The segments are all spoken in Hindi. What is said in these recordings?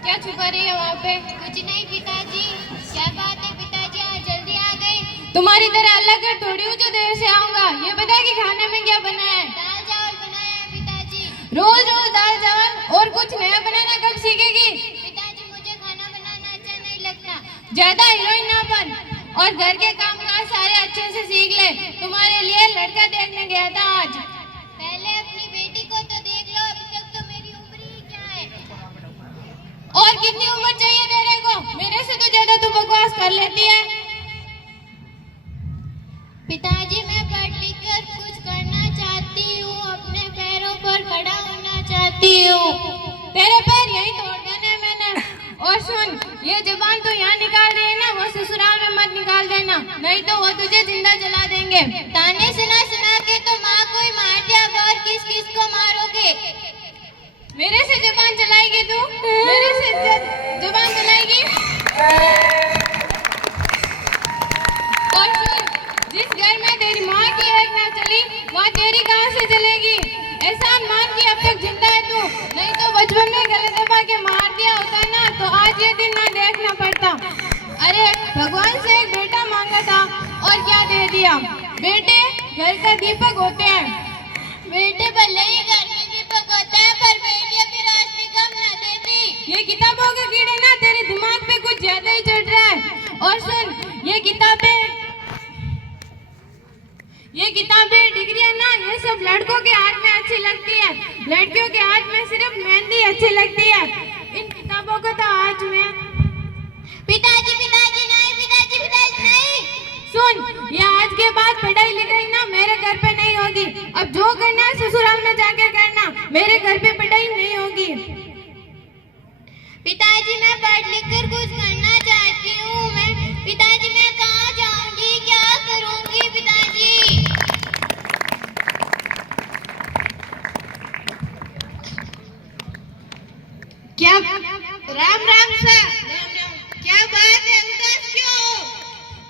क्या छुपा रही है वहाँ पे? कुछ नहीं पिताजी। क्या बात है पिताजी, आज जल्दी आ गए? तुम्हारी तरह अलग कर थोड़ी हूँ जो देर से आऊंगा। ये बता कि खाने में क्या बना है? दाल चावल बनाया है पिताजी। रोज रोज दाल चावल और कुछ नया बनाना कब सीखेगी? पिताजी मुझे खाना बनाना अच्छा नहीं लगता। ज्यादा हीरोइन ना बन और घर के काम काज सारे अच्छे से सीख ले। तुम्हारे लिए लड़का देखने गया था आज। पहले अपनी बेटी को तो देख लो, अभी तक तो मेरी उम्र ही क्या है। और कितनी उम्र चाहिए तेरे को? मेरे से तो ज्यादा तू बकवास कर लेती है। पिताजी मैं पढ़ लिख कर कुछ करना चाहती हूँ, अपने पैरों पर खड़ा होना चाहती हूँ। तेरे पैर यही तोड़ देने मैंने। और सुन, ये जुबान तो यहाँ निकाल रही है ना, वो ससुराल में मत निकाल देना, नहीं तो वो तुझे जिंदा जला देंगे। ताने सुना सुना के तो माँ को ही मार दिया, और किस किस को मारोगे? मेरे से जुबान चलाएगी तू? मेरे से जुबान चलाएगी? और सुन, जिस घर में तेरी माँ की एक ना चली, वहाँ तेरी कहाँ से चलेगी? एहसान मान की अब तक जिंदा है तू, नहीं तो बचपन में गले दबा के मार दिया होता ना तो आज ये दिन ना देखना पड़ता। अरे भगवान से एक बेटा मांगा था और क्या दे दिया? बेटे घर का दीपक होते हैं। बेटे भले ही घर में दीपक होता है, पर बेटियां भी रोशनी कम ना देती। ये किताबों के कीड़े ना तेरे दिमाग पे कुछ ज्यादा ही चढ़ रहा है। और सुन, ये किताबें डिग्रियां ना, ये सब लड़कों के हाथ में अच्छी लगती है, लड़कियों के हाथ में सिर्फ मेहंदी अच्छी लगती है। इन किताबों को तो आज मैं पिताजी पिताजी नहीं, पिताजी पिताजी नहीं। सुन, ये आज के बाद पढ़ाई लिखाई ना मेरे घर पे नहीं होगी। अब जो करना है ससुराल में जाके करना, मेरे घर पे पढ़ाई नहीं होगी। पिताजी मैं पढ़ लिख कर कुछ करना चाहती हूँ। पिताजी मैं कहाँ जाऊंगी, क्या करूंगी पिताजी? क्या राम राम सर, क्या बात है, उदास क्यों हो?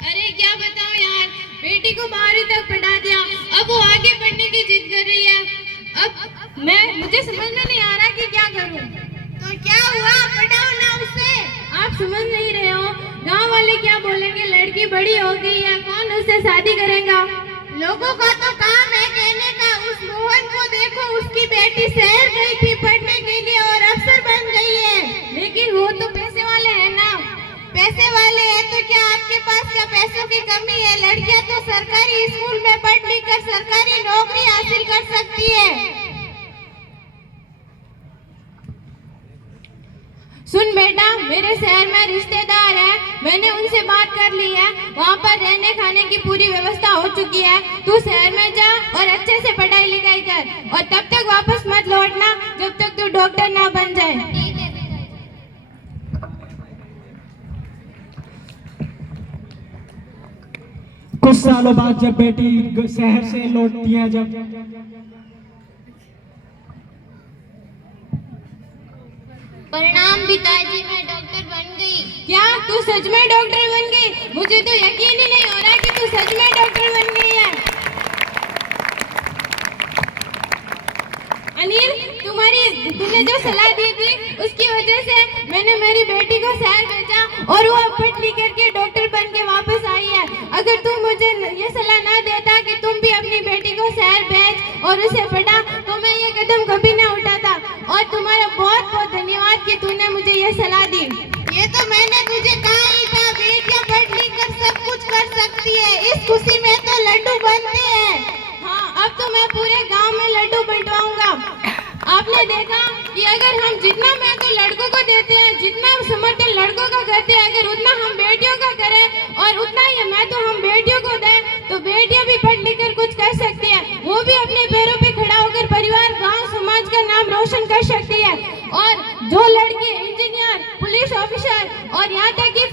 अरे क्या बताओ यार, बेटी को 12वीं तक पढ़ा दिया, अब वो आगे पढ़ने की जिद कर रही है। अब मुझे समझ में नहीं आ रहा कि क्या करूं। तो क्या हुआ, पढ़ाओ ना उसे। आप समझ नहीं रहे हो, गांव वाले क्या बोलेंगे? लड़की बड़ी हो गई है, कौन उससे शादी करेगा? लोगों का तो काम है कहने का। उस मोहन को देखो, उसकी बेटी शहर गई थी पढ़ने के लिए और अफसर बन गई है। लेकिन वो तो पैसे वाले हैं ना। पैसे वाले हैं तो क्या आपके पास क्या पैसों की कमी है? लड़कियां तो सरकारी स्कूल में पढ़ लिख कर सरकारी नौकरी हासिल कर सकती है। सुन बेटा, मेरे शहर में रिश्तेदार हैं, मैंने उनसे बात कर ली है, वहाँ पर रहने खाने की पूरी व्यवस्था हो चुकी है। तू शहर में जा और अच्छे से पढ़ाई लिखाई कर, और तब तक वापस मत लौटना जब तक तू डॉक्टर ना बन जाए। ठीक है पिताजी। कुछ सालों बाद जब बेटी शहर से लौटती है, जब प्रणाम पिताजी, मैं डॉक्टर बन गई। क्या तू सच में डॉक्टर बन गई? मुझे तो यकीन ही नहीं हो रहा कि तू सच में डॉक्टर बन गई है। अनिल, तुमने जो सलाह दी थी उसकी वजह से मैंने मेरी बेटी को शहर भेजा और वो पढ़ लिख करके डॉक्टर बन के वापस आई है। अगर तुम मुझे ये सलाह ना देता कि तुम भी अपनी बेटी को शहर भेज और उसे पढ़ा, तो मैं ये कदम कभी ना उठाता। और तुम्हारा बहुत बहुत धन्यवाद कि तूने मुझे ये सलाह दी। ये तो मैंने तुझे कहा ही था, बेटियां पढ़ लिख कर सब कुछ कर सकती है। इस खुशी में तो लड्डू बनते हैं। हाँ, अब तो मैं पूरे गांव में लड्डू बंटवाऊंगा। आपने देखा कि अगर हम जितना महत्व लड़कों को देते हैं, जितना समर्थन लड़कों का करते हैं, अगर उतना हम बेटियों का करें और उतना ही महत्व हम बेटियों को दें, तो बेटियां भी पढ़ लिख कर कुछ कर सकती है। वो भी अपने पैरों पे खड़ा होकर परिवार, गांव, समाज का नाम रोशन कर सकती है। और जो लड़की इंजीनियर, पुलिस ऑफिसर और यहाँ तक कि